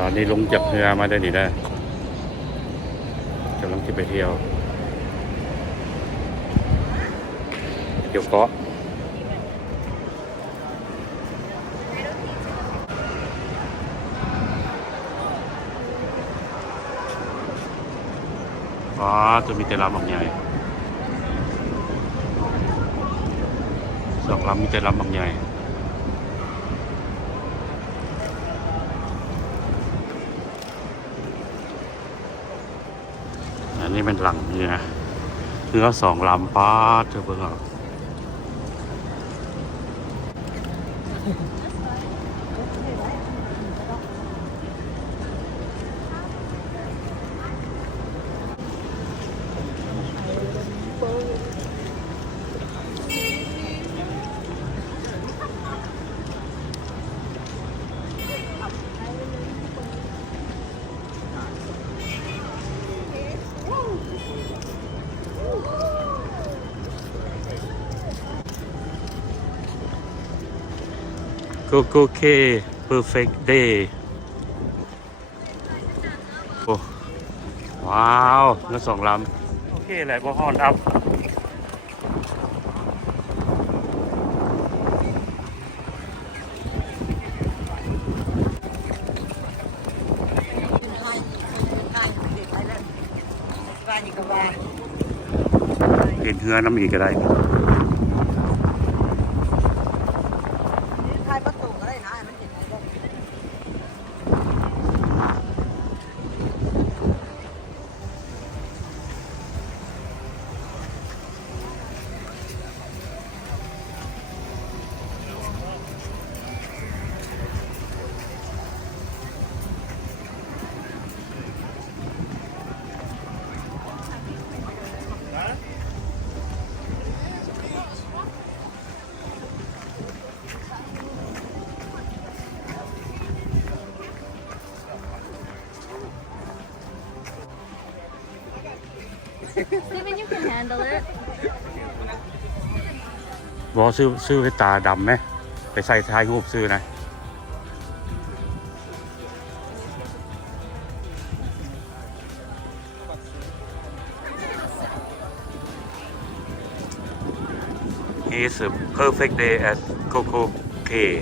ตอนนี้ลงจากเรือมาได้ดีได้กำลังจะไปเที่ยวเกาะอ๋อจะมีแต่ลำบางใหญ่สองลำมีแต่ลำบางใหญ่อันนี้เป็นหลังเรือสองลำป้าเธอเพิ่งเอาโกโก้เค perfect day โอ้ว้าวเรือสองลำโอเคแหละบ่ฮอนอัพเห็นเรือน้ำอีกก็ได้Steven, you can handle it. บอซื้อไปตาดำไหมไปใส่ท้ายรูปซื้อนะ It's a perfect day at Coco Cay.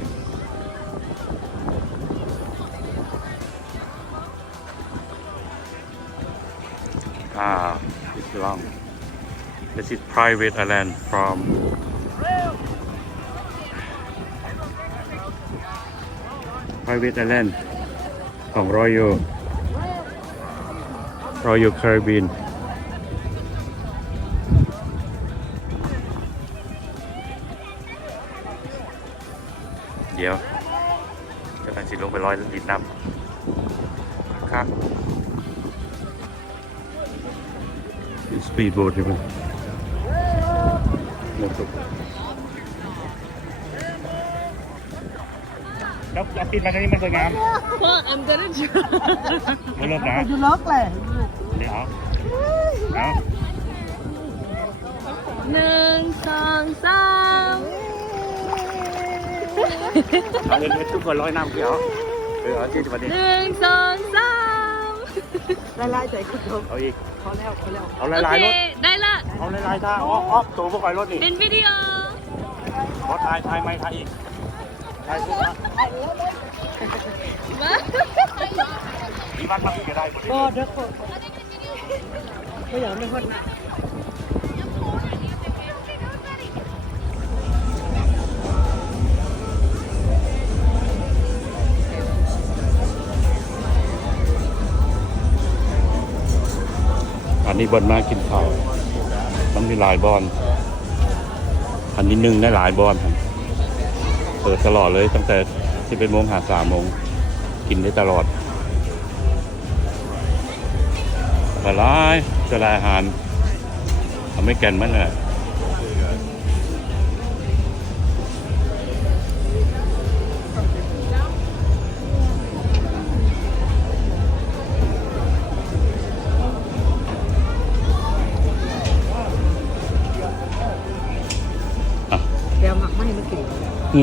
It's long. This is private island from private island ของ Royal Caribbean เดี๋ยวจะไปสิลงไปลอยลินน้ำครับสปีดโบ๊ทใช่ไหมแล้วปิดมาตรงนี้มันสวยงาม Well, I'm gonna try. ไม่เลิกนะ ดูล็อกเลย เดี๋ยวเอา 1 2 3. เอาเลยทุกคนร้อยน้ำเดียวเอาที่จะมาดิ 1 2 3. ละลายใจคุณผู้ชม เอาอีก พอแล้ว เอาลายๆรถ Okay, ได้ละ เอาลายๆท่าอ๋อตัวพวกไฟรถนี่ เป็นวิดีโอ รถถ่ายไม่ถ่ายอีกถ่ายทุกท่ามีบ้านมาที่จะได้หมดเลย ก็เด็กคนก็อย่างไม่ฮอดนะ อันนี้บอลมากินข้าวมันมีหลายบอลอันนี้นึ่งได้หลายบอลครับเปิดตลอดเลยตั้งแต่11 โมงหา3 โมงกินได้ตลอดละลายอาหารทำให้แก่นมันแหละเดี๋ยวหมักไม่ให้มันกิน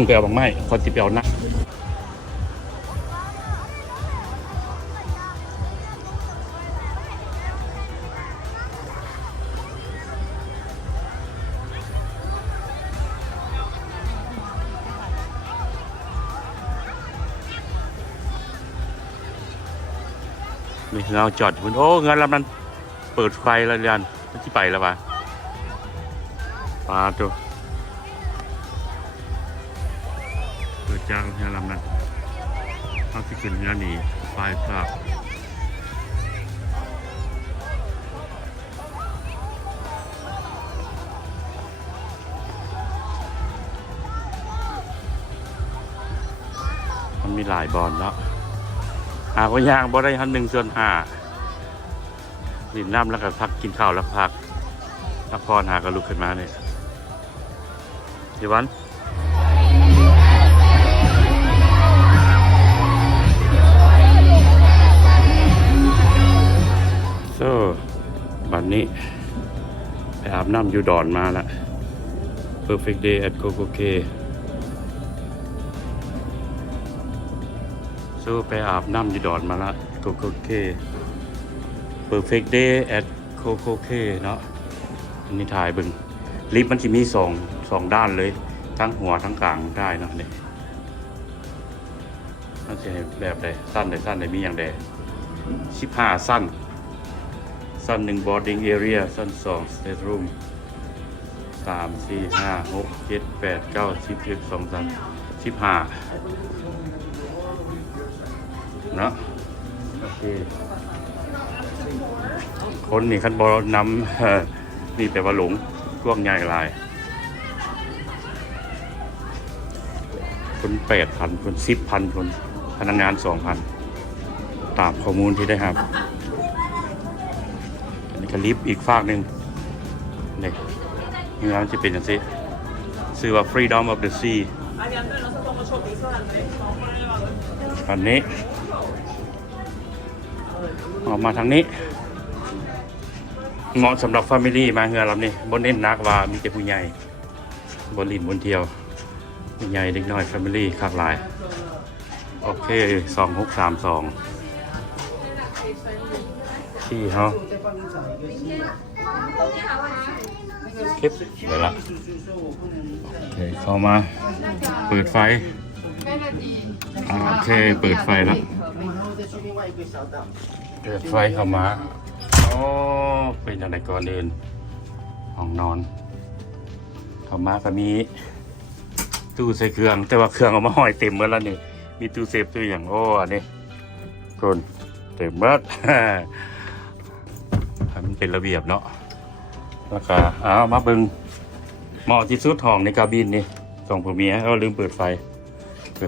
ไปเอาบางไม้คนที่ไปเอานะ มีเงาจอดคุณโอ้เงินลำนั้นเปิดไฟแล้วเรียนที่ไปแล้วปะปลาตัวเปิดจ้างเงินลำนั้นเขาที่ขึ้นเงินหนีไฟพลาดมันมีหลายบอลแล้วหากว่ายางบ่ได้หัน1/5ดินน้ำแล้วก็พักกินข้าวแล้วพักพักผ่อนหาก็ลุกขึ้นมาเนี่ยที่วันวันนี้ไปอาบน้ำอยู่ดอนมาละ Perfect day at Coco K ไปอาบน้ำอยู่ดอนมาละ Coco K Perfect day at Coco K เนาะอันนี้ถ่ายบึงลิฟต์มันจะมีสองด้านเลยทั้งหัวทั้งกลางได้เนาะเนี่ยมันจะแบบใดสั้นใดมีอย่างใด15สั้น1 boarding area สั้น2 state room 3 4 5 6 7 8 9 10 11 12 13 15เนาะโอเคคนนี่คันบอลนำนี่แต่ว่าหลงช่วงใหญ่ลายคน8,000 คน 10,000 คนพนักงาน 2,000 ตามข้อมูลที่ได้ครับอันนี้ก็ลิฟต์อีกฝากหนึ่งนี่งานจะเป็นอย่างนี้ชื่อว่า Freedom of the Sea อันนี้ออกมาทางนี้เหมาะสำหรับ Family มาเฮือลำนี้บนเน้นนักว่ามีแต่ผู้ใหญ่บนลินบนเที่ยวผู้ใหญ่เด็กน้อย Family คากหลายโอเค2632ที่เขาคลิปเดี๋ยวละโอเคเข้ามาเปิดไฟโอเคเปิดไฟแล้วเปิดไฟเข้ามาโอ้เป็นอะไรก่อนเดินห้องนอนเข้ามาก็มีตู้ใส่เครื่องแต่ว่าเครื่องเอามาห้อยเต็มหมดแล้วนี่มีตู้เซฟตู้อย่างโอ้อันนี้คนเต็มหมดมันเป็นระเบียบเนาะแล้วก็มาเบิ่งเหมาะที่สุดห้องในกาบินนี่ส่งผัวเมียเราลืมเปิดไ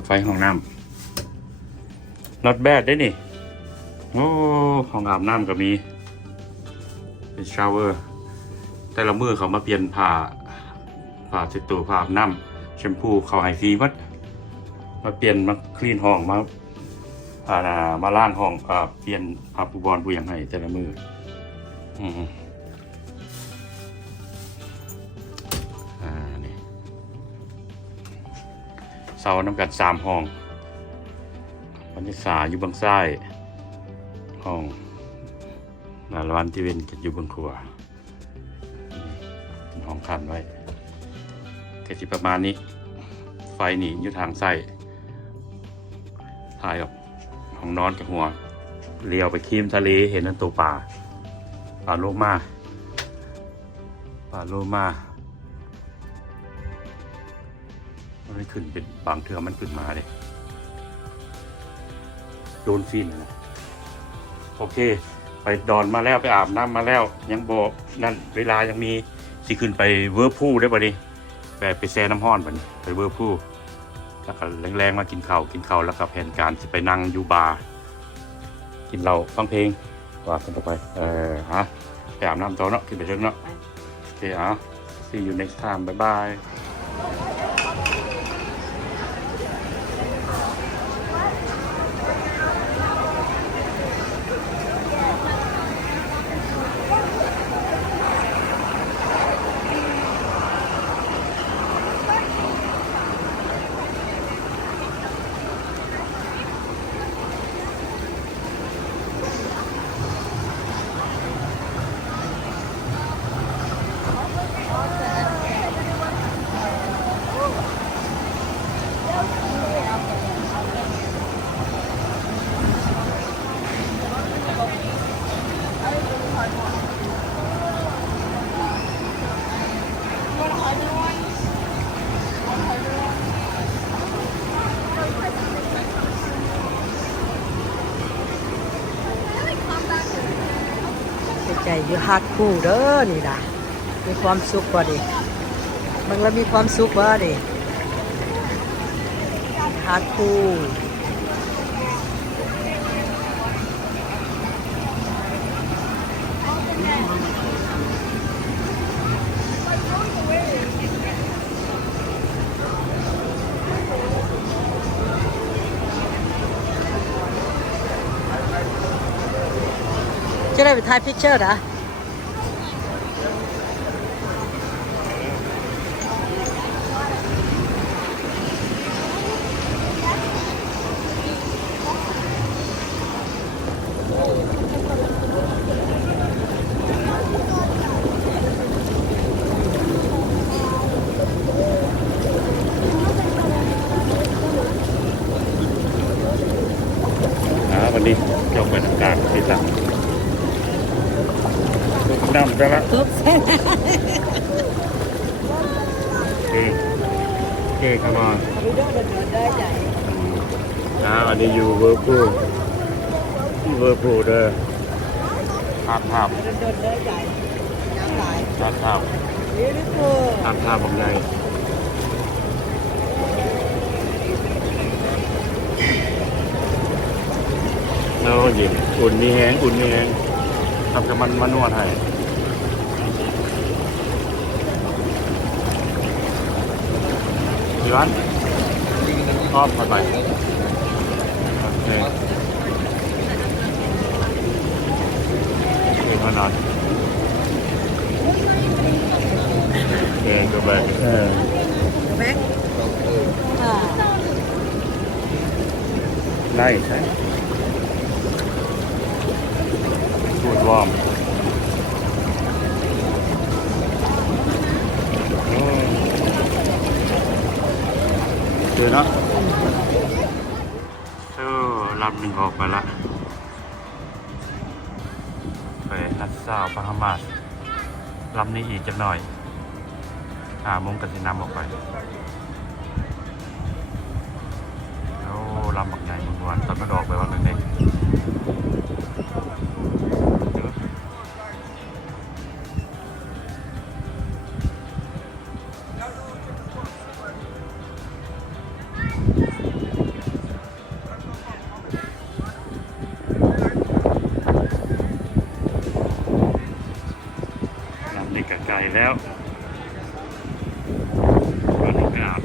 ฟห้องน้ำ not bad ได้นี่โอ้ห้องอาบน้ำก็มีเป็นชาวเวอร์แต่ละมือเขามาเปลี่ยนผ้าเช็ดตัวผ้าอาบน้ำแชมพูเขาให้ฟรีมัดมาเปลี่ยนมาคลีนห้องมาล้างห้องเปลี่ยนผ้าปูบอลผู้อย่างให้แต่ละมือนี่เสาน้ำกัน3 ห้องบรรยากาศอยู่บางซ้ายห้องนาลวันที่เป็นอยู่บนครัวเป็นห้องคันไว้ก็จะประมาณนี้ไฟหนีอยู่ทางซ้ายถ่ายออกห้องนอนกับหัวเลี้ยวไปคีมทะเลเห็นนั่นตัวปลาโลมามันขึ้นเป็นบางเทือมันขึ้นมาเลยโดนฟินนะโอเคไปดอนมาแล้วไปอาบน้ำมาแล้วยังบอกนั่นเวลายังมีสิขึ้นไปเวอร์พูลได้ป่ะดิไปแช่น้ำห้อนป่ะนี่ไปเวอร์พูลแล้วก็แรงๆมากินข้าวแล้วก็แผนการจะไปนั่งยูบาร์กินเหล้าฟังเพลงว่ากันต่อไปไปอาบน้ำต่อเนาะขึ้นไปเชิงเนาะโอเคsee you next time bye bye อยู่ฮักคู่เด้อนี่นะมีความสุขบ่ดิมันแล้วมีความสุขบ่ดิฮักคู่จะได้ไปถ่ายพิกเจอร์นะวันนี้ยกเป็นอากาศที่ต่ำน้ำไปละ ทุบเส้น โอเคครับมา วิดีโอเดินได้ใหญ่ อันนี้อยู่เวอร์พูลเด้อภาพ เดินได้ใหญ่ยังหลาย ภาพ นี่นี่คือ ภาพบางใหญ่แล้วหยิบอุ่นมีแห้งทำกับมันนวดให้ร้านชอบมาไปโอเคนี่ขนาดโอเคก็ไปแม็กค่ะ ไล่ใช่พูดวอร์มเดี๋ยวนะลำหนึ่งออกไปละไปนัดสาวพาฮามาสลำนี้อีกจะหน่อยโมงกับสินำออกไปแล้วลำบักใหญ่เมื่อวานตอนมันออกไปวันหนึ่งเองไกลแล้วบรรยากาศ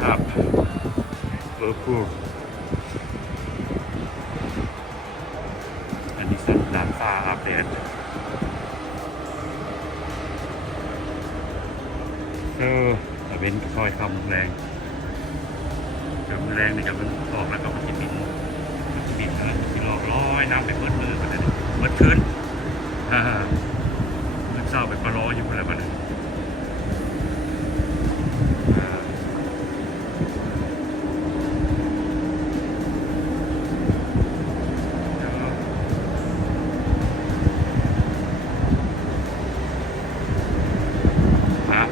ภาพเวอร์พูลอันนี้สัญญาณฟ้าอัปเดตแต่เป็นคอยคำแรงในกับมันออกแล้วก็มันจะบินแล้วที่หลอกร้อยน้ำไปเบิดมือมันเลยเบิดคืนเศร้าไปปลาล้ออยู่อะไรบ้าง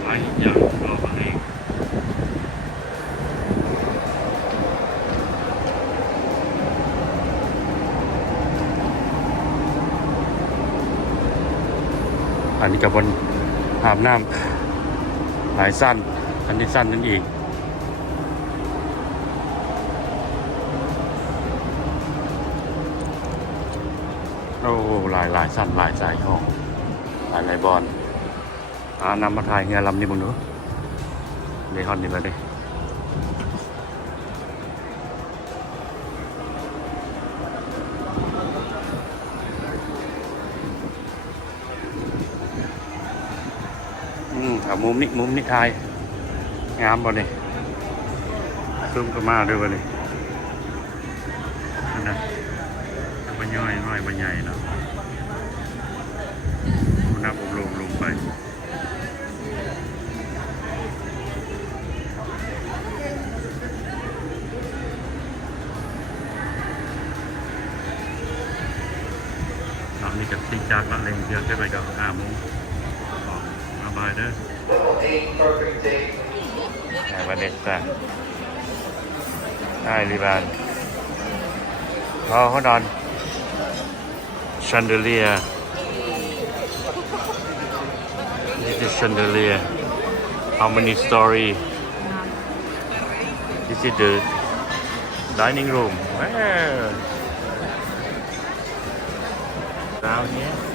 ไปอย่างรอมาเองอันนี้กับบนอาบน้ำหลายสั้นอันนี้สั้นนั่นอีกโอ้หลายสั้นหลายสายของหลายบอลนำมาถ่ายเงาลำนี่มึงดูในฮอนนี่มาดิมุมนี้ถ่ายงามบ่เนี่ยซึมก็มาด้วยบ่เนี่ยนะบรรยายน้อยบรรยายเนาะน้ำอบลงไปนี่กับติ๊กจากละเลงเดือนได้ไปกับ5 โมงมาบายเด้อวันเด็กจ้ะได้รีบานเขานอนชันเดเลีย This is chandelier. How many story? This is the dining room. Wow. Down here.